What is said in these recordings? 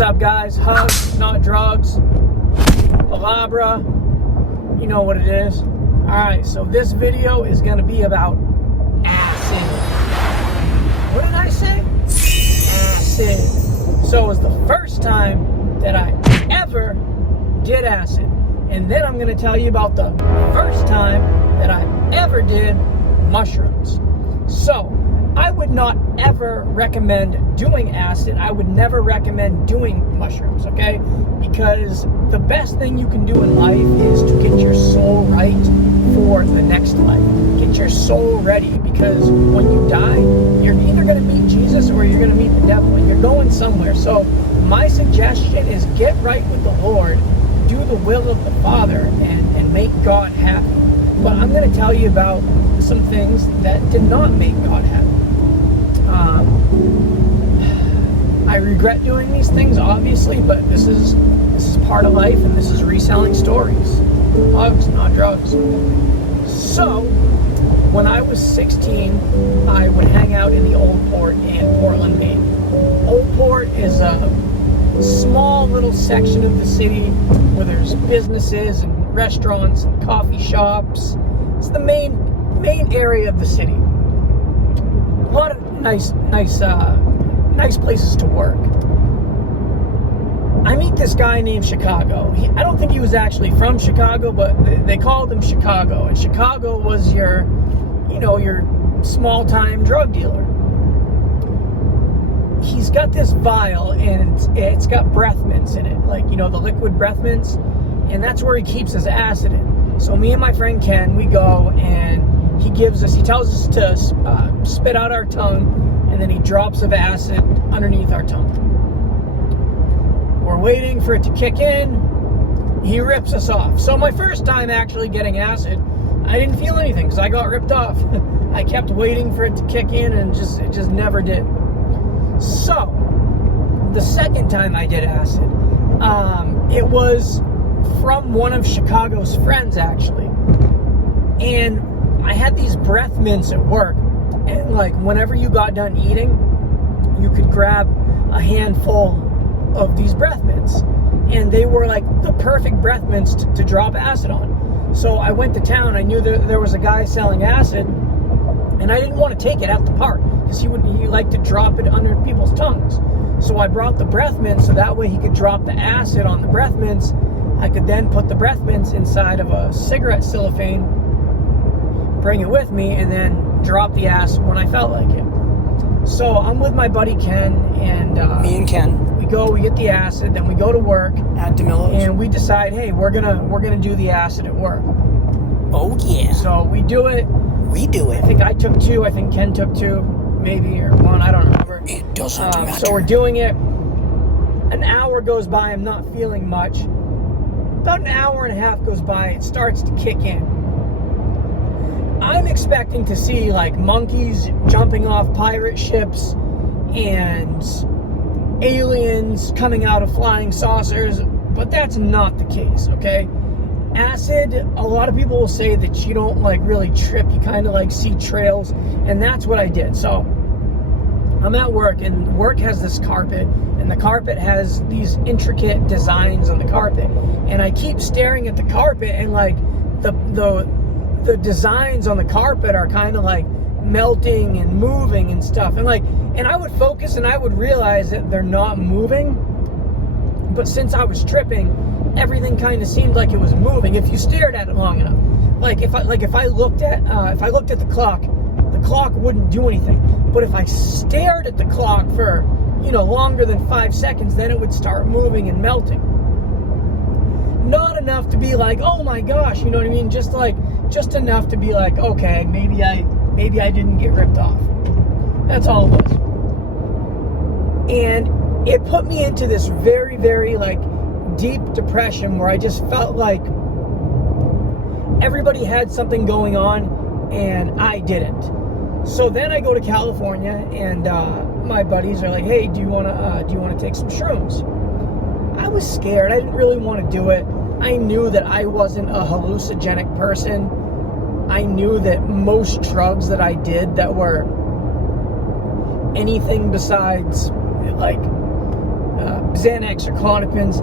What's up, guys? Hugs, not drugs. Palabra. You know what it is. Alright, so this video is going to be about acid. What did I say? Acid. So it was the first time that I ever did acid. And then I'm going to tell you about the first time that I ever did mushrooms. So, I would not ever recommend doing acid. I would never recommend doing mushrooms, okay? Because the best thing you can do in life is to get your soul right for the next life. Get your soul ready, because when you die, you're either going to meet Jesus or you're going to meet the devil, and you're going somewhere. So my suggestion is get right with the Lord, do the will of the Father, and make God happy. But I'm going to tell you about some things that did not make God happy. I regret doing these things, obviously, but this is part of life, and this is reselling stories. Hugs, not drugs. So, when I was 16, I would hang out in the Old Port in Portland, Maine. Old Port is a small little section of the city where there's businesses and restaurants and coffee shops. It's the main area of the city. A lot of nice places to work. I meet this guy named Chicago. I don't think he was actually from Chicago, but they called him Chicago. And Chicago was your small-time drug dealer. He's got this vial, and it's got breath mints in it, like, the liquid breath mints, and that's where he keeps his acid in. So me and my friend Ken, we go, and he tells us to spit out our tongue, and then he drops of acid underneath our tongue. We're waiting for it to kick in. He rips us off. So my first time actually getting acid, I didn't feel anything because I got ripped off. I kept waiting for it to kick in, and it just never did. So the second time I did acid, it was from one of Chicago's friends, actually. And I had these breath mints at work, and whenever you got done eating, you could grab a handful of these breath mints, and they were the perfect breath mints to drop acid on. So I went to town. I knew that there was a guy selling acid, and I didn't want to take it at the park because he liked to drop it under people's tongues. So I brought the breath mints so that way he could drop the acid on the breath mints. I could then put the breath mints inside of a cigarette cellophane, bring it with me, and then drop the acid when I felt like it. So I'm with my buddy Ken, and me and Ken, we get the acid, then we go to work at DeMillo's, and we decide, hey, we're gonna do the acid at work. Oh yeah. So we do it. I think I took 2. I think Ken took 2, maybe, or 1. I don't remember. It doesn't matter. So we're doing it. An hour goes by. I'm not feeling much. About an hour and a half goes by. It starts to kick in. I'm expecting to see monkeys jumping off pirate ships and aliens coming out of flying saucers, but that's not the case, okay? Acid, a lot of people will say that you don't really trip, you kind of see trails, and that's what I did. So I'm at work, and work has this carpet, and the carpet has these intricate designs on the carpet, and I keep staring at the carpet, and the designs on the carpet are kind of melting and moving and stuff, and I would focus and I would realize that they're not moving, but since I was tripping, everything kind of seemed like it was moving if you stared at it long enough. If I looked at the clock wouldn't do anything, but if I stared at the clock for longer than 5 seconds, then it would start moving and melting. Not enough to be oh my gosh, you know what I mean? Just enough to be okay, maybe I didn't get ripped off. That's all it was. And it put me into this very, very deep depression where I just felt like everybody had something going on and I didn't. So then I go to California, and my buddies are hey, do you want to take some shrooms? I was scared. I didn't really want to do it. I knew that I wasn't a hallucinogenic person. I knew that most drugs that I did that were anything besides Xanax or Klonopins.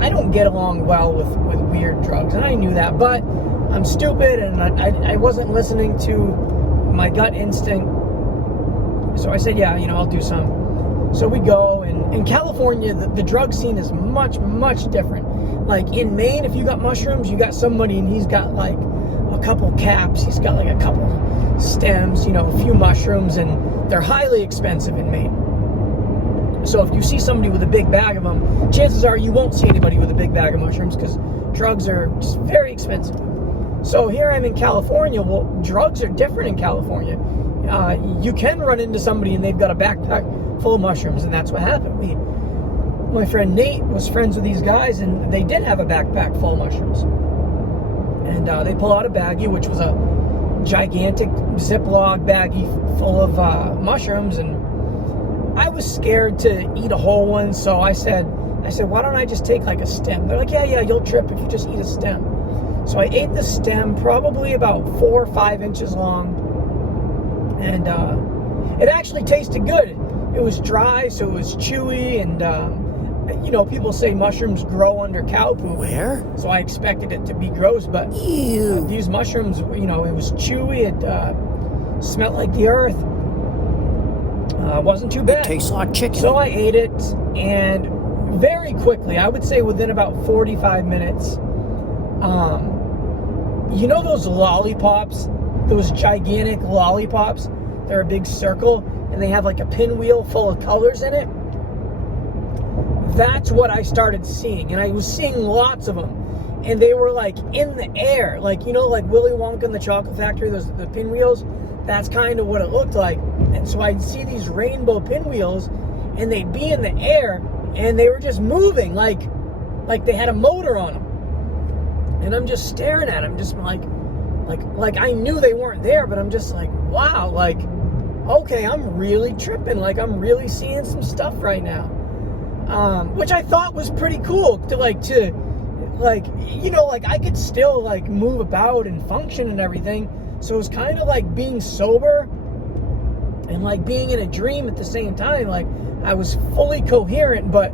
I don't get along well with weird drugs, and I knew that, but I'm stupid, and I wasn't listening to my gut instinct. So I said, yeah, I'll do some. So we go, and in California, the drug scene is much, much different. Like in Maine, if you got mushrooms, you got somebody, and he's got like a couple caps, he's got like a couple stems, a few mushrooms, and they're highly expensive in Maine. So if you see somebody with a big bag of them, chances are you won't see anybody with a big bag of mushrooms, because drugs are just very expensive. So here I'm in California. Well, drugs are different in California. You can run into somebody and they've got a backpack full of mushrooms, and that's what happened. My friend Nate was friends with these guys, and they did have a backpack full of mushrooms. And they pull out a baggie, which was a gigantic Ziploc baggie full of mushrooms, and I was scared to eat a whole one, so I said, why don't I just take like a stem? They're like, yeah, you'll trip if you just eat a stem. So I ate the stem, probably about 4 or 5 inches long, and it actually tasted good. It was dry, so it was chewy, and people say mushrooms grow under cow poop. Where? So I expected it to be gross, but these mushrooms, it was chewy, it smelled like the earth. Wasn't too bad. It tastes like chicken. So I ate it, and very quickly, I would say within about 45 minutes, those lollipops, those gigantic lollipops, they're a big circle, and they have like a pinwheel full of colors in it. That's what I started seeing, and I was seeing lots of them, and they were like in the air, like like Willy Wonka in the Chocolate Factory, the pinwheels. That's kind of what it looked like. And so I'd see these rainbow pinwheels, and they'd be in the air, and they were just moving like they had a motor on them. And I'm just staring at them, just like I knew they weren't there, but I'm just like, wow, like, okay, I'm really tripping, like I'm really seeing some stuff right now. Which I thought was pretty cool to I could still like move about and function and everything. So it was kind of like being sober and like being in a dream at the same time. Like I was fully coherent, but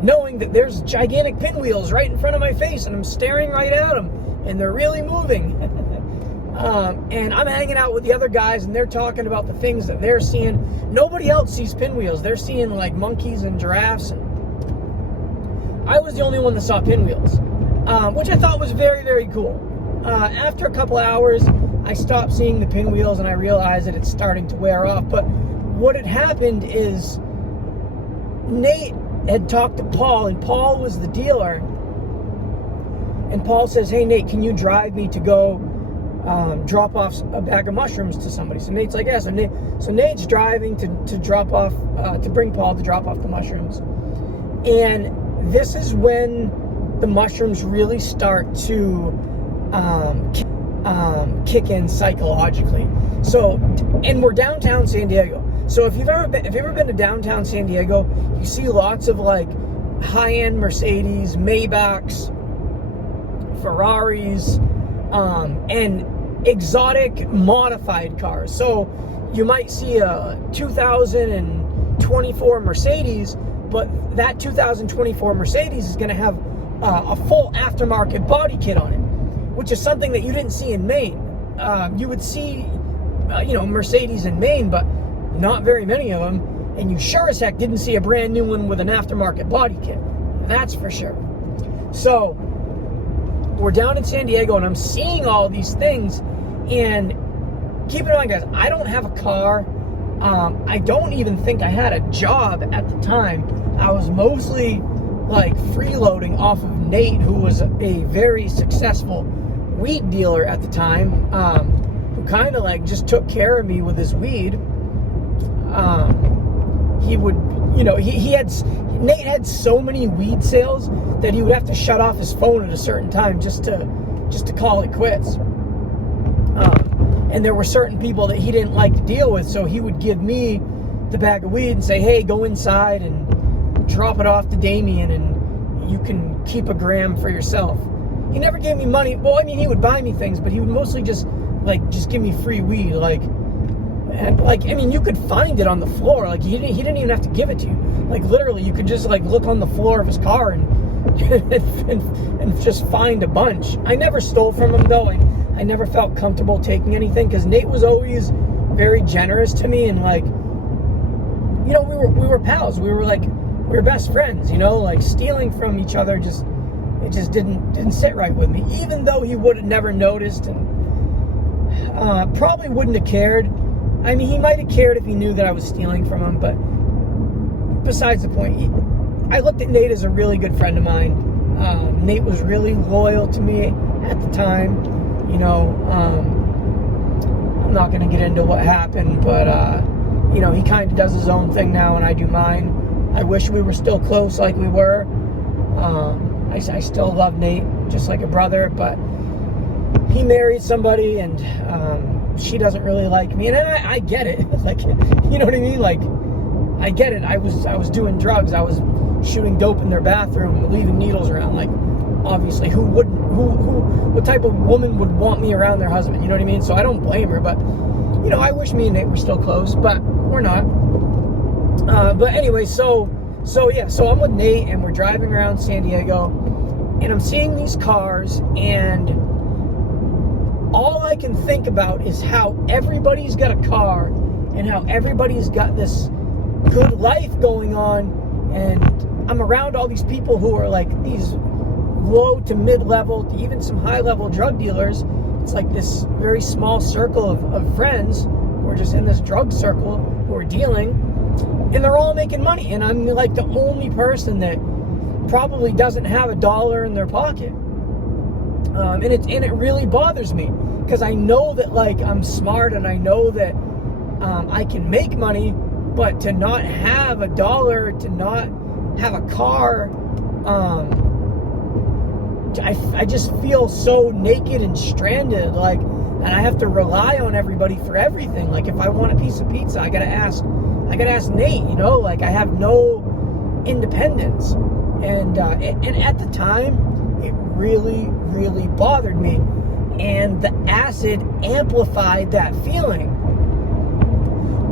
knowing that there's gigantic pinwheels right in front of my face, and I'm staring right at them, and they're really moving. And I'm hanging out with the other guys, and they're talking about the things that they're seeing. Nobody else sees pinwheels. They're seeing like monkeys and giraffes. I was the only one that saw pinwheels, which I thought was very, very cool. After a couple hours, I stopped seeing the pinwheels, and I realized that it's starting to wear off. But what had happened is Nate had talked to Paul, and Paul was the dealer. And Paul says, hey, Nate, can you drive me to go drop off a bag of mushrooms to somebody? So Nate's like, yeah. So Nate's driving to drop off, to bring Paul to drop off the mushrooms. And this is when the mushrooms really start to kick in psychologically. So, and we're downtown San Diego. So if you've ever been to downtown San Diego, you see lots of like high-end Mercedes, Maybachs, Ferraris, and exotic modified cars. So you might see a 2024 Mercedes, but that 2024 Mercedes is going to have a full aftermarket body kit on it, which is something that you didn't see in Maine. You would see, Mercedes in Maine, but not very many of them. And you sure as heck didn't see a brand new one with an aftermarket body kit. That's for sure. So we're down in San Diego, and I'm seeing all these things. And keep in mind, guys, I don't have a car. I don't even think I had a job at the time. I was mostly like freeloading off of Nate, who was a very successful weed dealer at the time, who kind of like just took care of me with his weed. He would, Nate had so many weed sales that he would have to shut off his phone at a certain time just to call it quits. And there were certain people that he didn't like to deal with, so he would give me the bag of weed and say, hey, go inside and drop it off to Damien, and you can keep a gram for yourself. He never gave me money. Well, I mean, he would buy me things, but he would mostly just give me free weed. Like And like, I mean, you could find it on the floor. Like he didn't even have to give it to you. Like literally, you could just like look on the floor of his car and and just find a bunch. I never stole from him though. I never felt comfortable taking anything because Nate was always very generous to me, and like, you know, we were pals. We were best friends. You know, like stealing from each other just didn't sit right with me. Even though he would have never noticed and probably wouldn't have cared. I mean, he might have cared if he knew that I was stealing from him, but besides the point, I looked at Nate as a really good friend of mine. Nate was really loyal to me at the time. You know, I'm not going to get into what happened, but, you know, he kind of does his own thing now and I do mine. I wish we were still close like we were. I still love Nate just like a brother, but he married somebody and she doesn't really like me. And I get it. Like, you know what I mean? Like, I get it. I was doing drugs. I was shooting dope in their bathroom, leaving needles around. Like, obviously, who wouldn't? What type of woman would want me around their husband? You know what I mean? So I don't blame her, but you know, I wish me and Nate were still close, but we're not. But anyway, so I'm with Nate and we're driving around San Diego, and I'm seeing these cars, and all I can think about is how everybody's got a car and how everybody's got this good life going on, and I'm around all these people who are like these low to mid-level to even some high-level drug dealers. It's like this very small circle of friends who are just in this drug circle who are dealing, and they're all making money, and I'm like the only person that probably doesn't have $1 in their pocket. And it really bothers me because I know that like I'm smart and I know that I can make money, but to not have $1, to not have a car, I just feel so naked and stranded, like, and I have to rely on everybody for everything. Like, if I want a piece of pizza, I gotta ask Nate, you know, like I have no independence. And at the time, it really, really bothered me. And the acid amplified that feeling,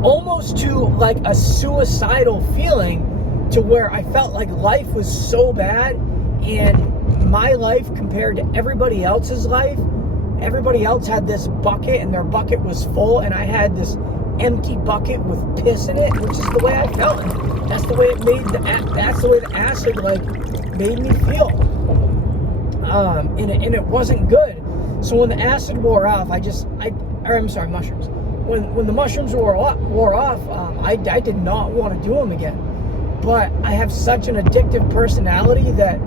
almost to like a suicidal feeling, to where I felt like life was so bad, and my life compared to everybody else's life, everybody else had this bucket and their bucket was full, and I had this empty bucket with piss in it, which is the way I felt. That's the way that's the way the acid like made me feel. And it wasn't good. So when the acid wore off, mushrooms. When the mushrooms wore off, I did not want to do them again. But I have such an addictive personality that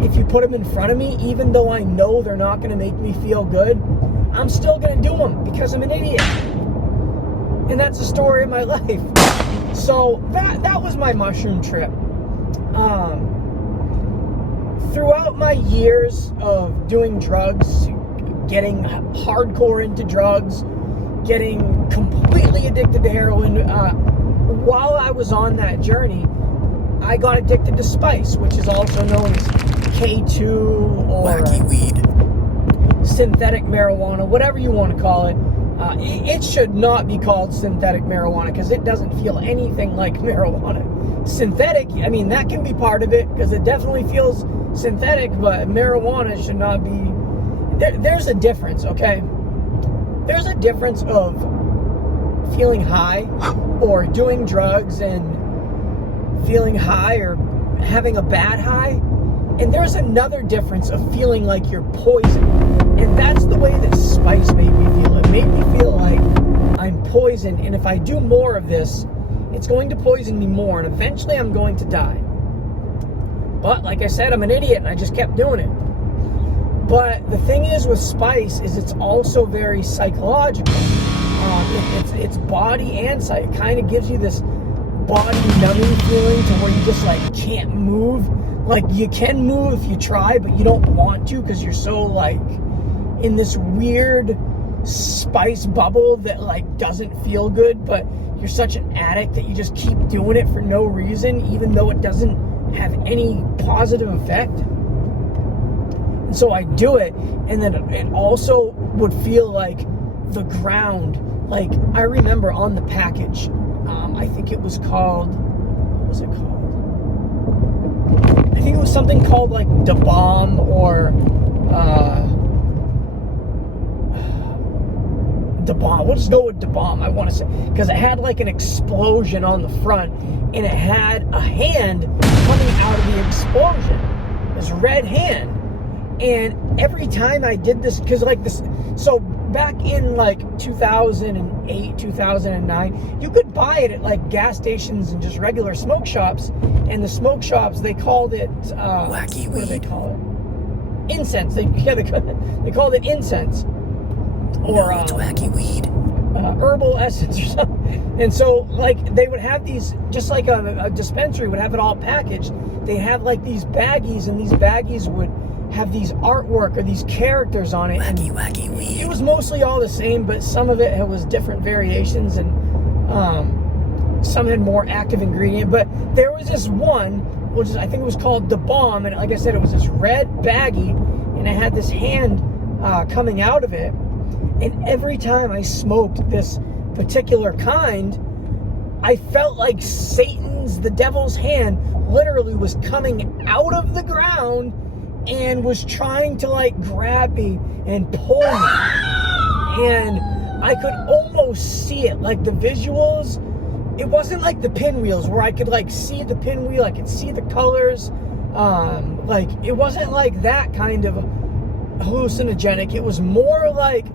if you put them in front of me, even though I know they're not going to make me feel good, I'm still going to do them because I'm an idiot. And that's the story of my life. So that was my mushroom trip. Throughout my years of doing drugs, getting hardcore into drugs, getting completely addicted to heroin, while I was on that journey, I got addicted to spice, which is also known as K2 or wacky weed, synthetic marijuana, whatever you want to call it. It should not be called synthetic marijuana because it doesn't feel anything like marijuana. Synthetic, I mean, that can be part of it because it definitely feels synthetic, but marijuana should not be. There's a difference, okay? There's a difference of feeling high or doing drugs and feeling high or having a bad high. And there's another difference of feeling like you're poisoned. And that's the way that spice made me feel. It made me feel like I'm poisoned, and if I do more of this, it's going to poison me more, and eventually I'm going to die. But like I said, I'm an idiot, and I just kept doing it. But the thing is with spice is it's also very psychological. It's body and psych. It kind of gives you this body numbing feeling to where you just like can't move. Like you can move if you try, but you don't want to because you're so like in this weird spice bubble that like doesn't feel good, but you're such an addict that you just keep doing it for no reason, even though it doesn't have any positive effect. And so I do it, and then it also would feel like the ground like, I remember on the package, I think it was called, what was it called? I think it was something called like Da Bomb or Da Bomb. We'll just go with Da Bomb, I want to say, because it had like an explosion on the front, and it had a hand coming out of the explosion, this red hand. And every time I did this, because like this, so back in like 2008, 2009, you could buy it at like gas stations and just regular smoke shops. And the smoke shops, they called it wacky what do they weed. call it? Incense. They called it incense, or No, it's wacky weed. herbal essence or something. And so like they would have these, just like a dispensary would have it all packaged. They have like these baggies, and these baggies would have these artwork or these characters on it. Wacky weed. It was mostly all the same, but some of it was different variations, and some had more active ingredient. But there was this one, which is, I think it was called Da Bomb, and like I said, it was this red baggie, and it had this hand coming out of it. And every time I smoked this particular kind, I felt like Satan's, the devil's hand, literally was coming out of the ground and was trying to like grab me and pull me. And I could almost see it, like the visuals. It wasn't like the pinwheels where I could like see the pinwheel, I could see the colors. Like it wasn't like that kind of hallucinogenic. It was more like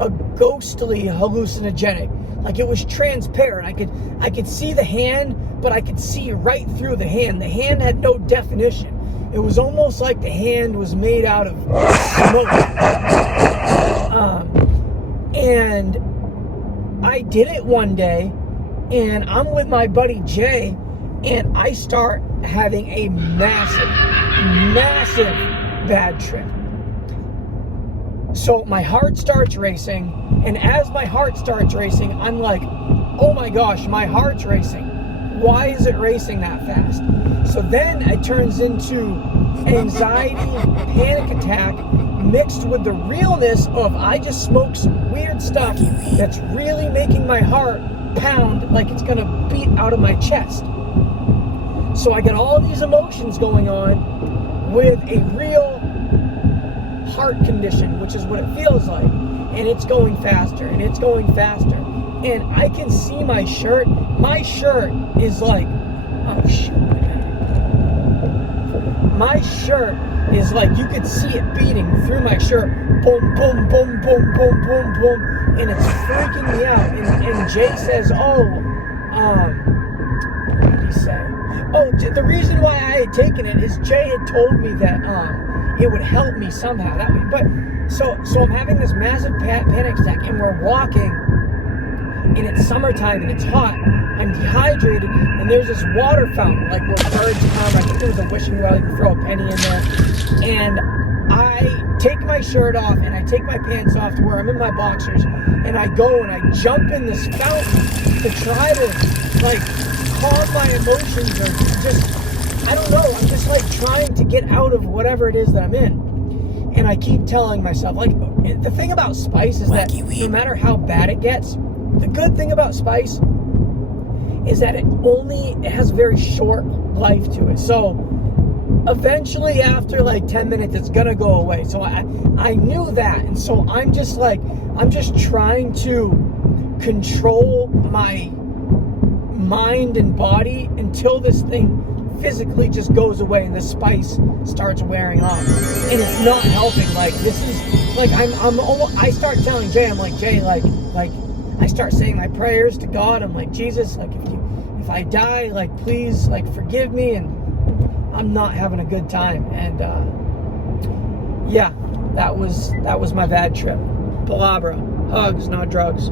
a ghostly hallucinogenic. Like it was transparent. I could see the hand, but I could see right through the hand. The hand had no definition. It was almost like the hand was made out of smoke. And I did it one day, and I'm with my buddy Jay, and I start having a massive bad trip. So my heart starts racing, and as my heart starts racing, I'm like, oh my gosh, my heart's racing. Why is it racing that fast? So then it turns into anxiety, panic attack, mixed with the realness of I just smoked some weird stuff that's really making my heart pound like it's gonna beat out of my chest. So I got all these emotions going on with a real heart condition, which is what it feels like. And it's going faster, and it's going faster. And I can see my shirt. My shirt is like, oh shit. My shirt is like, you could see it beating through my shirt. Boom, boom, boom, boom, boom, boom, boom. And it's freaking me out. And Jay says, what did he say? Oh, the reason why I had taken it is Jay had told me that it would help me somehow. That way. But so I'm having this massive panic attack, and we're walking, and it's summertime, and it's hot. I'm dehydrated, and there's this water fountain, like where birds come. I think there was a wishing well, you can throw a penny in there. And I take my shirt off, and I take my pants off to where I'm in my boxers, and I go and I jump in this fountain to try to like calm my emotions, or just, I don't know, I'm just like trying to get out of whatever it is that I'm in. And I keep telling myself, like, the thing about spice is that no matter how bad it gets, the good thing about spice is that it has a very short life to it. So eventually after like 10 minutes, it's gonna go away. So I knew that. And so I'm just trying to control my mind and body until this thing physically just goes away and the spice starts wearing off. And it's not helping. Like, this is like, I start telling Jay, I'm like, Jay, like I start saying my prayers to God. I'm like, Jesus, like if I die, like, please, like, forgive me. And I'm not having a good time. And yeah, that was my bad trip. Palabra, hugs, not drugs.